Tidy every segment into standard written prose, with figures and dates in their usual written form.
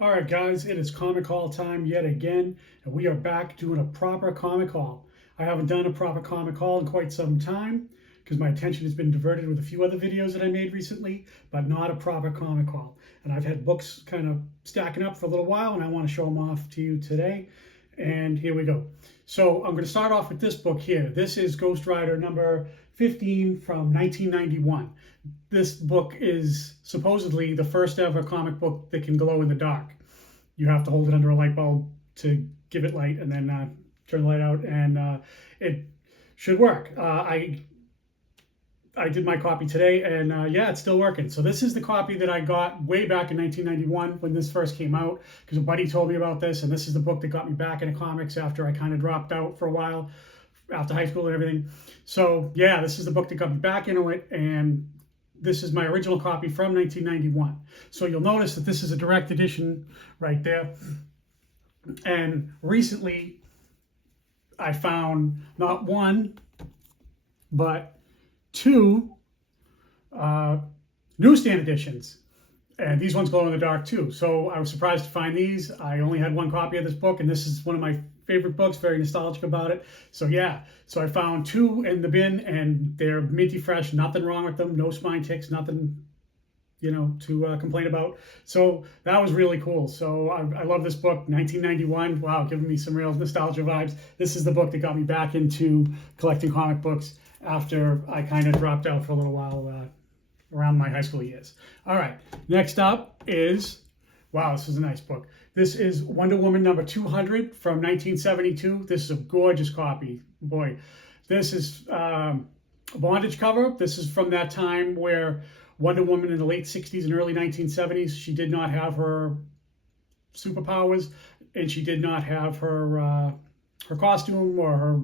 All right, guys, it is comic haul time yet again, and we are back doing a proper comic haul. I haven't done a proper comic haul in quite some time because my attention has been diverted with a few other videos that I made recently, but not a proper comic haul. And I've had books kind of stacking up for a little while, and I want to show them off to you today. And here we go. So I'm going to start off with this book here. This is Ghost Rider number 15 from 1991. This book is supposedly the first ever comic book that can glow in the dark. You have to hold it under a light bulb to give it light and then turn the light out, and it should work. I did my copy today, and yeah, it's still working. So this is the copy that I got way back in 1991 when this first came out, because a buddy told me about this, and this is the book that got me back into comics after I kind of dropped out for a while after high school and everything. So yeah, this is the book that got me back into it, and this is my original copy from 1991. So you'll notice that this is a direct edition right there. And recently I found not one, but two newsstand editions. And these ones glow in the dark too. So I was surprised to find these. I only had one copy of this book, and this is one of my favorite books, very nostalgic about it. So yeah, so I found two in the bin, and they're minty fresh, nothing wrong with them, no spine ticks, nothing, to complain about. So that was really cool. So I love this book, 1991. Wow, giving me some real nostalgia vibes. This is the book that got me back into collecting comic books after I kind of dropped out for a little while around my high school years. All right, next up is, wow, this is a nice book. This is Wonder Woman number 200 from 1972. This is a gorgeous copy. Boy, this is a bondage cover. This is from that time where Wonder Woman in the late 60s and early 1970s, she did not have her superpowers, and she did not have her costume or her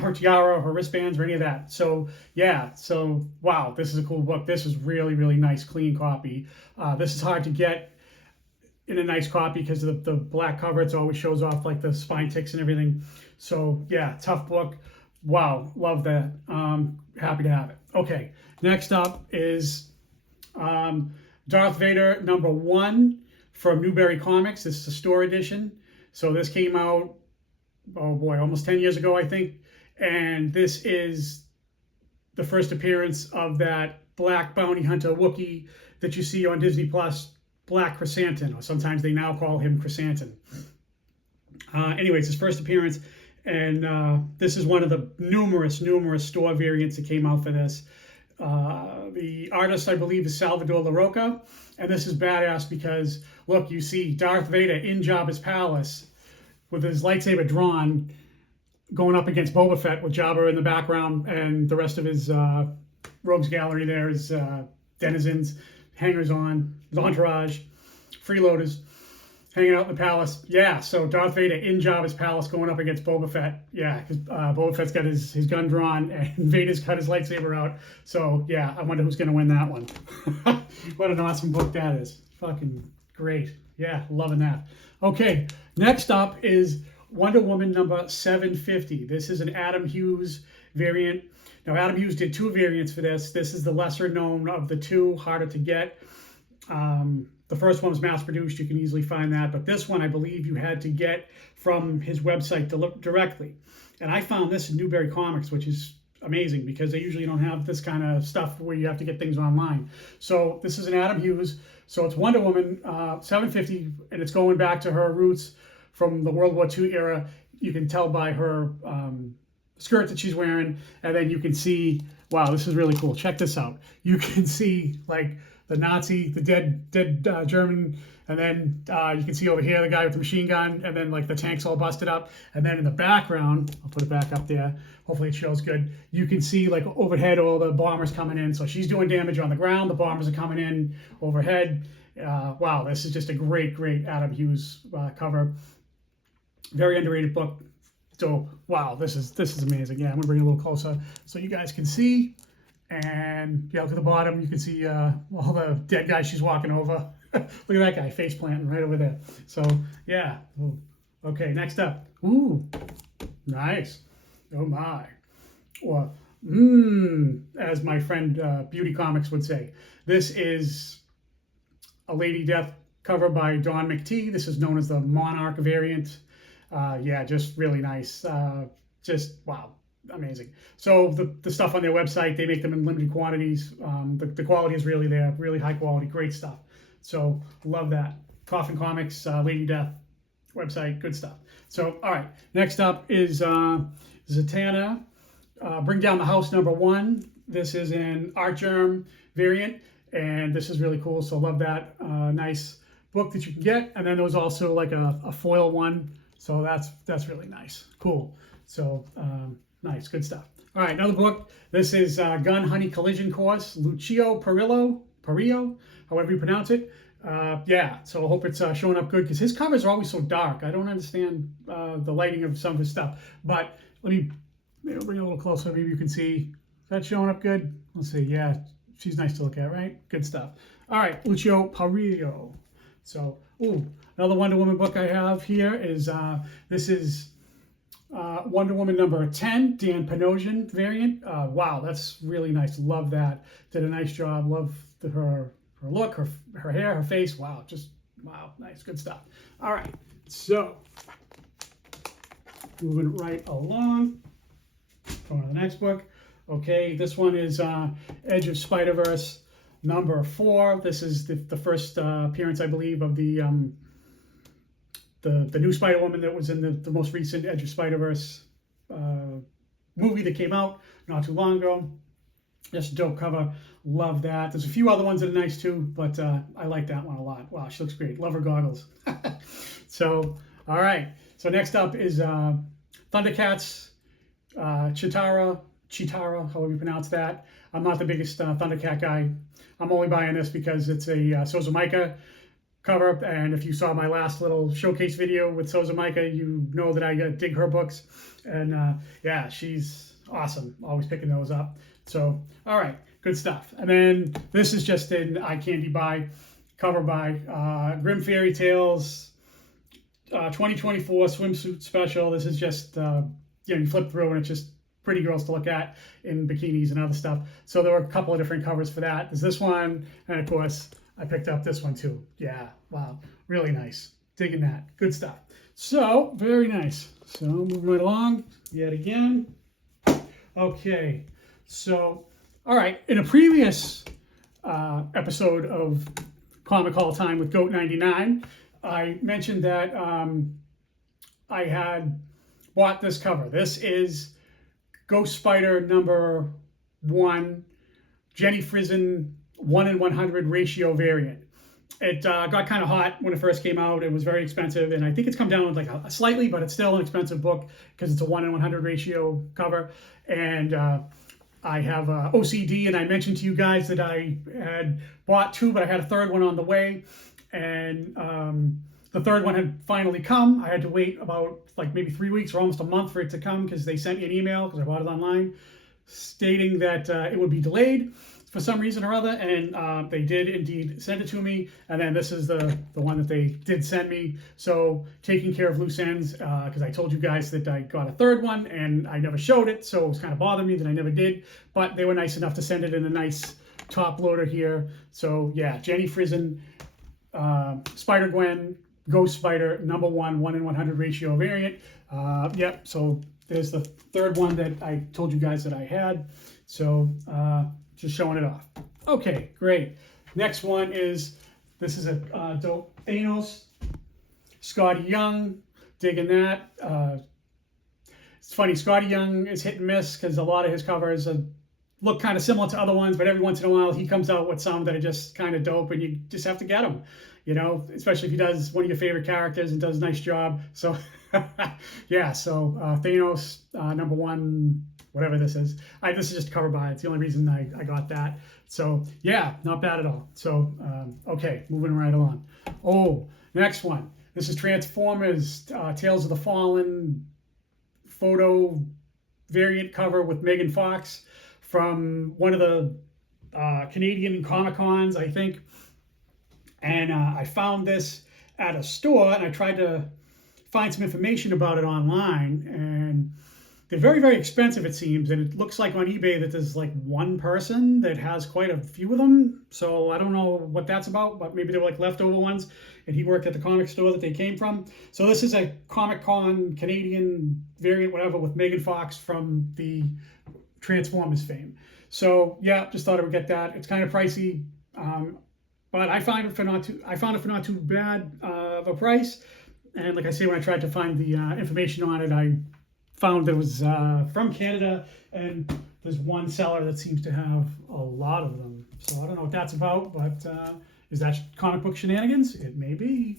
her tiara, her wristbands, or any of that. So yeah, so wow, this is a cool book. This is really, really nice, clean copy. This is hard to get in a nice copy because of the black cover. It always shows off like the spine ticks and everything. So yeah, tough book. Wow, love that. Happy to have it. Okay, next up is Darth Vader number 1 from Newberry Comics. This is a store edition. So this came out, oh boy, almost 10 years ago, I think. And this is the first appearance of that black bounty hunter Wookiee that you see on Disney Plus, Black Chrysanthemum, or sometimes they now call him Chrysanthemum. Anyways, his first appearance, and this is one of the numerous store variants that came out for this. The artist, I believe, is Salvador LaRocca, and this is badass because, look, you see Darth Vader in Jabba's palace with his lightsaber drawn, going up against Boba Fett with Jabba in the background, and the rest of his rogues gallery there is denizens, hangers-on, his entourage, freeloaders, hanging out in the palace. Yeah, so Darth Vader in Jabba's palace going up against Boba Fett. Yeah, because Boba Fett's got his gun drawn, and Vader's got his lightsaber out. So yeah, I wonder who's going to win that one. What an awesome book that is. Fucking great. Yeah, loving that. Okay, next up is Wonder Woman number 750. This is an Adam Hughes variant. Now, Adam Hughes did 2 variants for this. This is the lesser known of the 2, harder to get. The first one was mass produced. You can easily find that. But this one, I believe you had to get from his website directly. And I found this in Newberry Comics, which is amazing because they usually don't have this kind of stuff where you have to get things online. So this is an Adam Hughes. So it's Wonder Woman 750, and it's going back to her roots from the World War II era. You can tell by her skirt that she's wearing, and then you can see, wow, this is really cool. Check this out. You can see like the Nazi, the dead German, and then you can see over here the guy with the machine gun, and then like the tanks all busted up, and then in the background, I'll put it back up there, hopefully it shows good, you can see like overhead all the bombers coming in. So she's doing damage on the ground, the bombers are coming in overhead. Wow, this is just a great Adam Hughes cover. Very underrated book. So wow, this is amazing. Yeah, I'm gonna bring it a little closer so you guys can see. And yeah, look at the bottom. You can see all the dead guys she's walking over. Look at that guy face planting right over there. So yeah. Ooh. Okay, next up. Ooh, nice. Oh my. Or as my friend Beauty Comics would say, this is a Lady Death cover by Don McTee. This is known as the Monarch variant. Yeah, just really nice. Just wow, amazing. So the stuff on their website, they make them in limited quantities. The quality is really there, really high quality, great stuff. So love that. Coffin Comics, Lady Death website, good stuff. So all right, next up is Zatanna, Bring Down the House #1. This is an Art Germ variant, and this is really cool. So love that. Nice book that you can get. And then there was also like a foil one. So that's really nice. Cool. So nice, good stuff. All right, another book. This is Gun Honey Collision Course, Lucio Perillo, however you pronounce it. Yeah, so I hope it's showing up good because his covers are always so dark. I don't understand the lighting of some of his stuff. But let me bring it a little closer. Maybe you can see. Is that showing up good? Let's see. Yeah, she's nice to look at, right? Good stuff. All right, Lucio Perillo. So, another Wonder Woman book I have here is, this is Wonder Woman #10, Dan Panosian variant. Wow, that's really nice. Love that. Did a nice job. Love her look, her hair, her face. Wow, just wow, nice, good stuff. All right, so moving right along, going to the next book. Okay, this one is Edge of Spider-Verse #4. This is the first appearance, I believe, of the new Spider-Woman that was in the most recent Edge of Spider-Verse movie that came out not too long ago. Just a dope cover. Love that. There's a few other ones that are nice too, but I like that one a lot. Wow, she looks great. Love her goggles. So, all right. So next up is Thundercats, Chitara, however you pronounce that. I'm not the biggest Thundercat guy. I'm only buying this because it's a Sozomaika cover, and if you saw my last little showcase video with Sozomaika, you know that I dig her books, and yeah, she's awesome. Always picking those up. So, all right, good stuff. And then this is just an eye candy buy, cover by Grim Fairy Tales 2024 swimsuit special. This is just you flip through and it's just pretty girls to look at in bikinis and other stuff. So there were a couple of different covers for that. There's this one, and of course I picked up this one too. Yeah, wow, really nice. Digging that. Good stuff. So very nice. So moving right along yet again. Okay, so all right, in a previous episode of Comic Haul Time with Goat 99, I mentioned that I had bought this cover. This is Ghost Spider #1, Jenny Frison 1:100 ratio variant. It got kind of hot when it first came out. It was very expensive, and I think it's come down like slightly, but it's still an expensive book because it's a 1:100 ratio cover. And I have OCD, and I mentioned to you guys that I had bought 2, but I had a third one on the way, and the third one had finally come. I had to wait about like maybe 3 weeks or almost a month for it to come because they sent me an email, because I bought it online, stating that it would be delayed for some reason or other, and they did indeed send it to me. And then this is the one that they did send me. So taking care of loose ends, because I told you guys that I got a third one and I never showed it, so it was kind of bothering me that I never did. But they were nice enough to send it in a nice top loader here. So yeah, Jenny Frison, Spider-Gwen, Ghost Spider #1, 1:100 ratio variant. Yep, so there's the third one that I told you guys that I had. So just showing it off. Okay, great. Next one is, this is a dope Thanos, Scotty Young, digging that. It's funny, Scotty Young is hit and miss because a lot of his covers look kind of similar to other ones, but every once in a while he comes out with some that are just kind of dope, and you just have to get them, you know, especially if he does one of your favorite characters and does a nice job. So yeah, so Thanos #1, whatever this is. This is just a cover by. It's the only reason I got that. So yeah, not bad at all. So okay, moving right along. Oh, next one. This is Transformers Tales of the Fallen photo variant cover with Megan Fox from one of the Canadian Comic Cons, I think. And I found this at a store, and I tried to find some information about it online, and they're very, very expensive, it seems, and it looks like on eBay that there's like one person that has quite a few of them. So I don't know what that's about, but maybe they were like leftover ones, and he worked at the comic store that they came from. So this is a Comic-Con Canadian variant, whatever, with Megan Fox from the Transformers fame. So yeah, just thought I would get that. It's kind of pricey, but I found it for not too bad of a price. And like I say, when I tried to find the information on it, I found that it was from Canada, and there's one seller that seems to have a lot of them. So I don't know what that's about, but is that comic book shenanigans? It may be.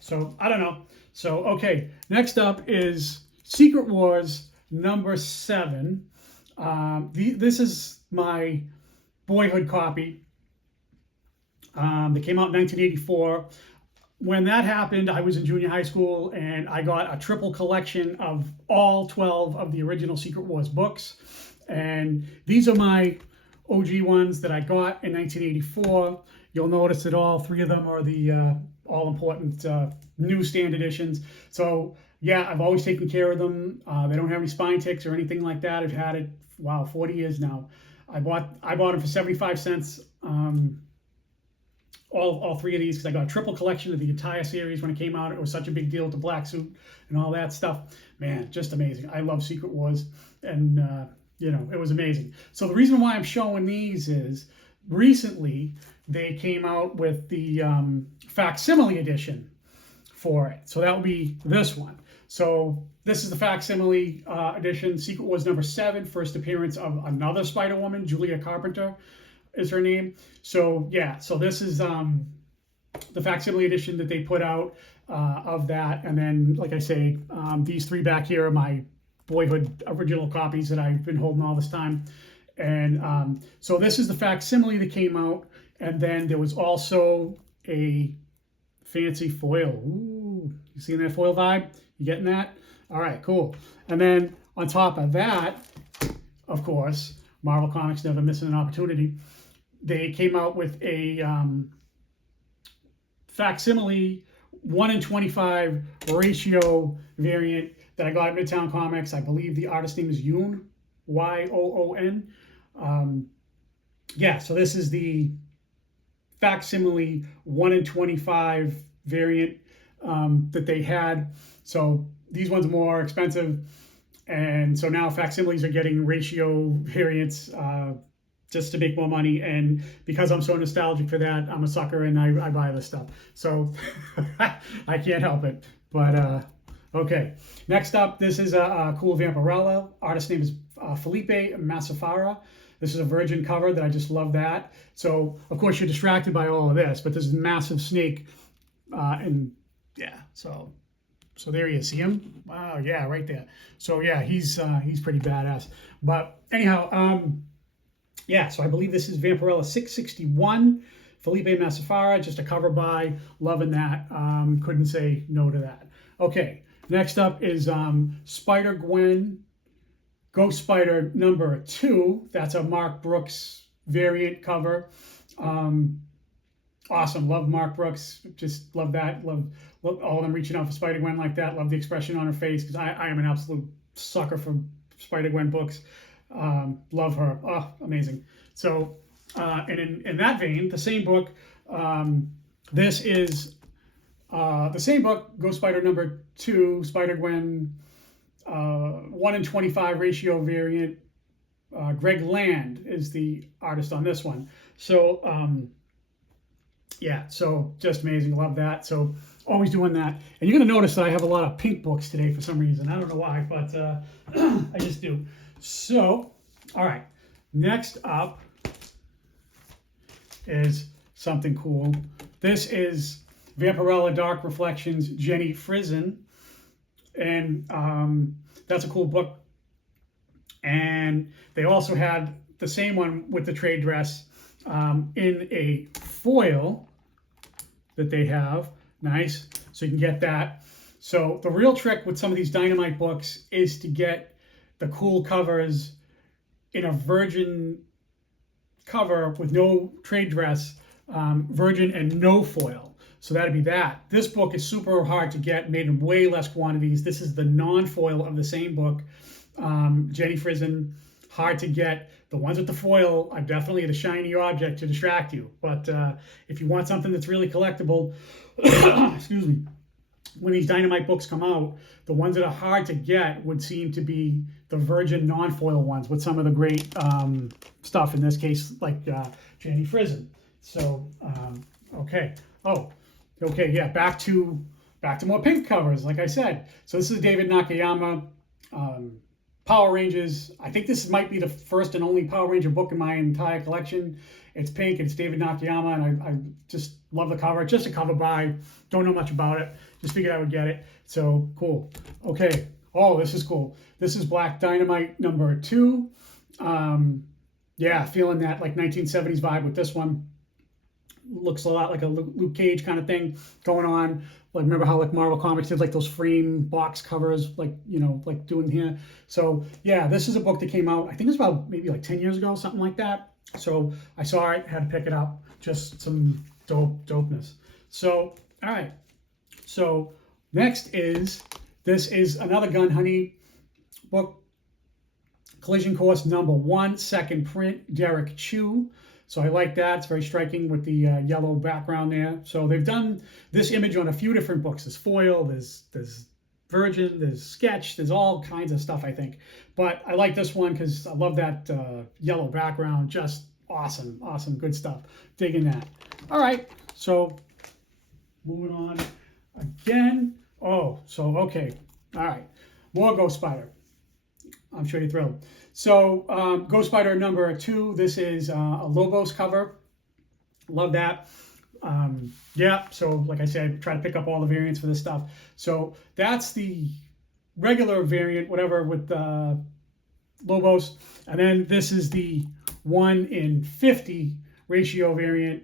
So I don't know. So okay, next up is Secret Wars #7. This is my boyhood copy. They came out in 1984. When that happened, I was in junior high school, and I got a triple collection of all 12 of the original Secret Wars books. And these are my OG ones that I got in 1984. You'll notice that all three of them are the all-important newsstand editions. So yeah, I've always taken care of them. They don't have any spine ticks or anything like that. I've had it, wow, 40 years now. I bought them for 75 cents. All three of these, because I got a triple collection of the entire series when it came out. It was such a big deal with the black suit and all that stuff. Man, just amazing. I love Secret Wars, and it was amazing. So the reason why I'm showing these is recently they came out with the facsimile edition for it. So that will be this one. So this is the facsimile edition, Secret Wars #7, first appearance of another Spider-Woman, Julia Carpenter is her name. So yeah, so this is the facsimile edition that they put out of that. And then, like I say, these three back here are my boyhood original copies that I've been holding all this time. And so this is the facsimile that came out. And then there was also a fancy foil. Ooh, you seeing that foil vibe? You getting that? All right, cool. And then on top of that, of course, Marvel Comics never missing an opportunity. They came out with a facsimile 1:25 ratio variant that I got at Midtown Comics. I believe the artist name is Yoon, Yoon. Yeah, so this is the facsimile 1:25 variant that they had. So these ones are more expensive, and so now facsimiles are getting ratio variants just to make more money. And because I'm so nostalgic for that, I'm a sucker, and I buy this stuff. So I can't help it. But okay, next up, this is a cool Vampirella. Artist name is Felipe Massafara. This is a Virgin cover that I just love that. So of course you're distracted by all of this, but this is a massive snake, and yeah, so there you see him. Wow, yeah, right there. So yeah, he's pretty badass. But anyhow, yeah, so I believe this is Vampirella 661, Felipe Massafara, just a cover by, loving that. Couldn't say no to that. Okay, next up is Spider-Gwen, Ghost Spider #2. That's a Mark Brooks variant cover. Awesome, love Mark Brooks, just love that. Love all of them reaching out for Spider-Gwen like that. Love the expression on her face, because I am an absolute sucker for Spider-Gwen books. Love her. Oh, amazing. So, and in that vein, the same book, this is the same book, Ghost Spider #2, Spider-Gwen 1:25 ratio variant. Greg Land is the artist on this one. So, yeah, so just amazing. Love that. So, always doing that. And you're going to notice that I have a lot of pink books today for some reason. I don't know why, but I just do. So, all right, next up is something cool. This is Vampirella Dark Reflections, Jenny Frison, and that's a cool book. And they also had the same one with the trade dress in a foil that they have. Nice, so you can get that. So the real trick with some of these Dynamite books is to get the cool covers in a Virgin cover with no trade dress, Virgin and no foil. So that'd be that. This book is super hard to get, made in way less quantities. This is the non-foil of the same book. Jenny Frison, hard to get. The ones with the foil are definitely the shiny object to distract you. But if you want something that's really collectible, excuse me, when these Dynamite books come out, the ones that are hard to get would seem to be the virgin non-foil ones with some of the great stuff, in this case, like Jenny Frison. So, okay. Oh, okay, yeah, back to more pink covers, like I said. So this is David Nakayama, Power Rangers. I think this might be the first and only Power Ranger book in my entire collection. It's pink, it's David Nakayama, and I just love the cover. It's just a cover buy. Don't know much about it. Just figured I would get it. So, cool. Okay. Oh, this is cool. This is Black Dynamite #2. Yeah, feeling that like 1970s vibe with this one. Looks a lot like a Luke Cage kind of thing going on. Like, remember how like Marvel Comics did like those frame box covers, like, you know, like doing here. So yeah, this is a book that came out, I think it was about maybe like 10 years ago, something like that. So I saw it, had to pick it up. Just some dopeness. So, all right. So next this is another Gun Honey book, Collision Course #1, second print, Derek Chu. So I like that. It's very striking with the yellow background there. So they've done this image on a few different books. There's foil, there's Virgin, there's sketch, there's all kinds of stuff, I think. But I like this one because I love that yellow background. Just awesome, awesome, good stuff. Digging that. All right, so moving on again. Oh, so okay. All right, more Ghost Spider. I'm sure you're thrilled. So Ghost Spider #2, this is a Lobos cover. Love that. Yeah, so like I said, try to pick up all the variants for this stuff. So that's the regular variant, whatever, with Lobos. And then this is the 1:50 ratio variant,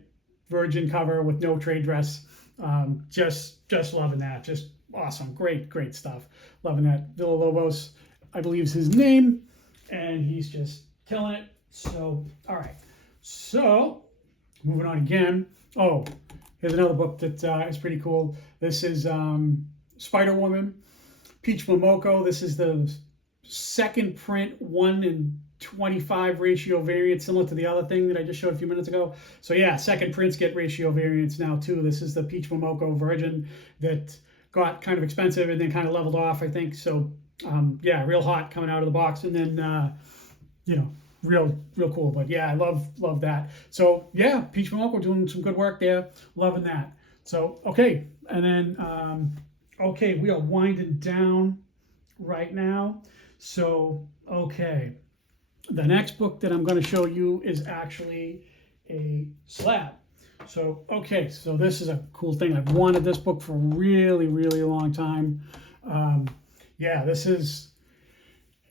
Virgin cover with no trade dress. Just loving that. Just awesome. Great stuff. Loving that. Villa Lobos, I believe is his name, and he's just killing it. So, all right. So, moving on again. Oh, here's another book that is pretty cool. This is Spider-Woman, Peach Momoko. This is the second print 1:25 ratio variant, similar to the other thing that I just showed a few minutes ago. So yeah, second prints get ratio variants now too. This is the Peach Momoko Virgin that got kind of expensive and then kind of leveled off, I think. So yeah, real hot coming out of the box, and then you know, real cool. But yeah, I love that. So yeah, Peach Momoko doing some good work there. Loving that. So okay, and then okay, we are winding down right now. So okay, the next book that I'm going to show you is actually a slab. So okay, so this is a cool thing. I've wanted this book for a really long time. Yeah, this is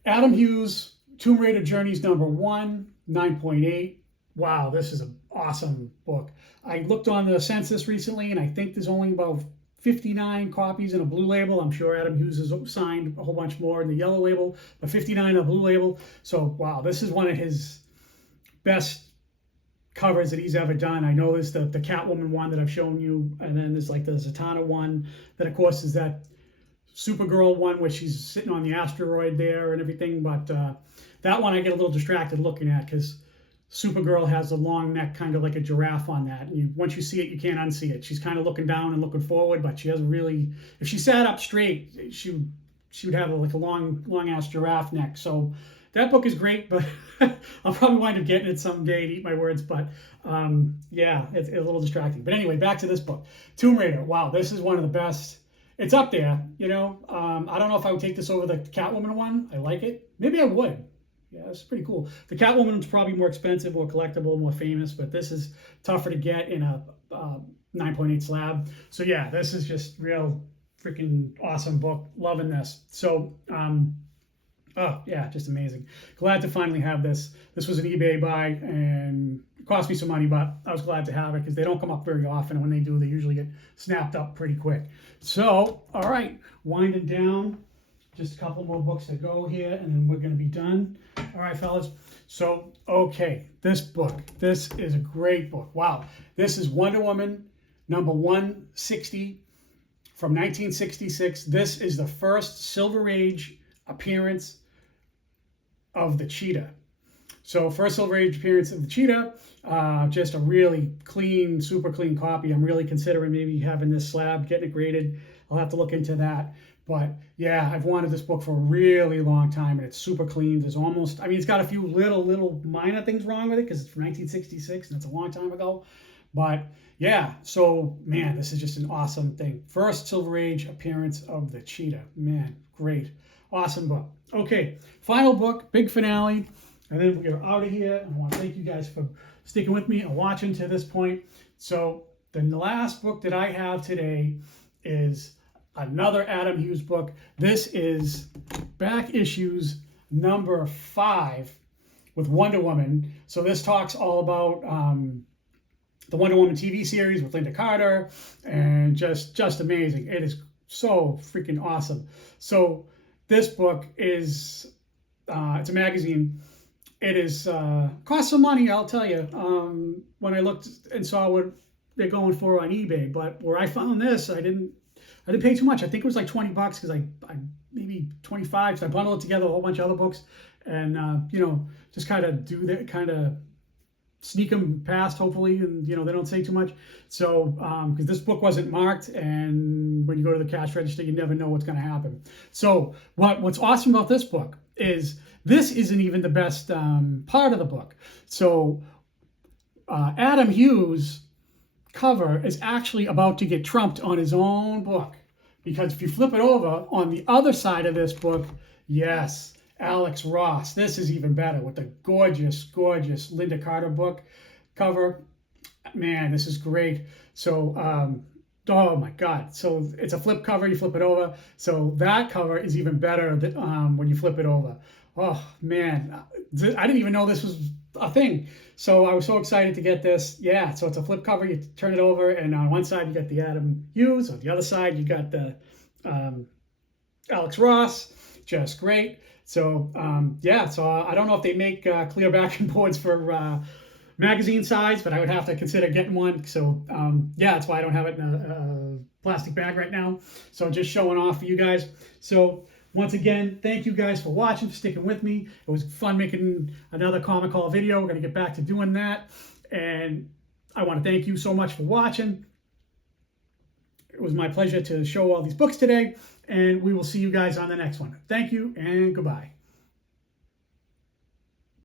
Adam Hughes, Tomb Raider Journeys #1, 9.8. Wow, this is an awesome book. I looked on the census recently, and I think there's only about 59 copies in a blue label. I'm sure Adam Hughes has signed a whole bunch more in the yellow label, but 59 in a blue label. So wow, this is one of his best covers that he's ever done. I know there's the Catwoman one that I've shown you, and then there's like the Zatanna one that of course is that Supergirl one where she's sitting on the asteroid there and everything. But that one I get a little distracted looking at because Supergirl has a long neck, kind of like a giraffe on that. And once you see it, you can't unsee it. She's kind of looking down and looking forward, but she has really, if she sat up straight, she would have like a long ass giraffe neck. So that book is great, but I'll probably wind up getting it someday to eat my words. But yeah, it's a little distracting. But anyway, back to this book, Tomb Raider. Wow, this is one of the best. It's up there, you know. I don't know if I would take this over the Catwoman one. I like it. Maybe I would. Yeah, it's pretty cool. The Catwoman's probably more expensive, more collectible, more famous, but this is tougher to get in a 9.8 slab. So yeah, this is just real freaking awesome book. Loving this. So oh yeah, just amazing. Glad to finally have this. This was an eBay buy and it cost me some money, but I was glad to have it because they don't come up very often. And when they do, they usually get snapped up pretty quick. So, all right, winding down. Just a couple more books to go here, and then we're going to be done. All right, fellas. So, okay, this book. This is a great book. Wow. This is Wonder Woman #160 from 1966. This is the first Silver Age appearance of the Cheetah. So first Silver Age appearance of the Cheetah, just a really clean, super clean copy. I'm really considering maybe having this slab, getting it graded. I'll have to look into that. But yeah, I've wanted this book for a really long time, and it's super clean. There's almost, I mean, it's got a few little minor things wrong with it because it's from 1966 and it's a long time ago. But yeah, so man, this is just an awesome thing. First Silver Age appearance of the Cheetah. Man, great. Awesome book. Okay, final book, big finale. And then we're out of here. I want to thank you guys for sticking with me and watching to this point. So the last book that I have today is another Adam Hughes book. This is back issues number 5 with Wonder Woman. So this talks all about the Wonder Woman TV series with Linda Carter, and just amazing. It is so freaking awesome. So this book is, it's a magazine. It is cost some money, I'll tell you. When I looked and saw what they're going for on eBay, but where I found this, I didn't pay too much. I think it was like $20 because I maybe 25. So I bundled it together, a whole bunch of other books, and you know, just kind of do that, kind of sneak them past, hopefully, and you know, they don't say too much. So because this book wasn't marked, and when you go to the cash register, you never know what's going to happen. So what's awesome about this book is this isn't even the best part of the book. So Adam Hughes' cover is actually about to get trumped on his own book, because if you flip it over on the other side of this book, yes, Alex Ross. This is even better with the gorgeous, gorgeous Linda Carter book cover. Man, this is great. So, oh my God. So it's a flip cover. You flip it over. So that cover is even better when you flip it over. Oh man, I didn't even know this was a thing. So I was so excited to get this. Yeah, so it's a flip cover. You turn it over, and on one side you got the Adam Hughes. On the other side you got the Alex Ross. Just great. So yeah, so I don't know if they make clear backing boards for magazine size, but I would have to consider getting one. So yeah, that's why I don't have it in a plastic bag right now. So just showing off for you guys. So once again, thank you guys for watching, for sticking with me. It was fun making another comic haul video. We're going to get back to doing that. And I want to thank you so much for watching. It was my pleasure to show all these books today, and we will see you guys on the next one. Thank you and goodbye.